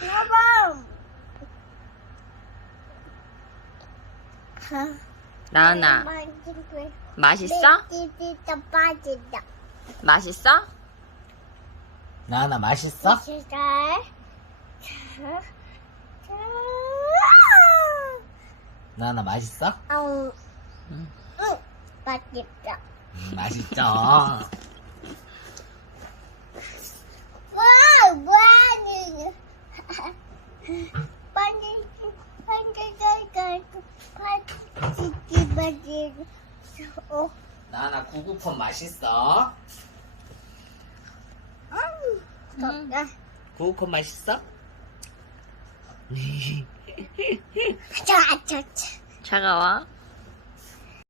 봐봐. 나나 맛있어? 진짜 빠진다. 맛있어? 나나 맛있어? 나나 맛있어? 응. 응. 응. 맛있다. 음, 맛있죠. 와, 뭐야, 반지, 반지가 반지, 반지, 어, 나나 구구콘 맛있어? 음, 나, 구구콘 맛있어? 자. 차가워?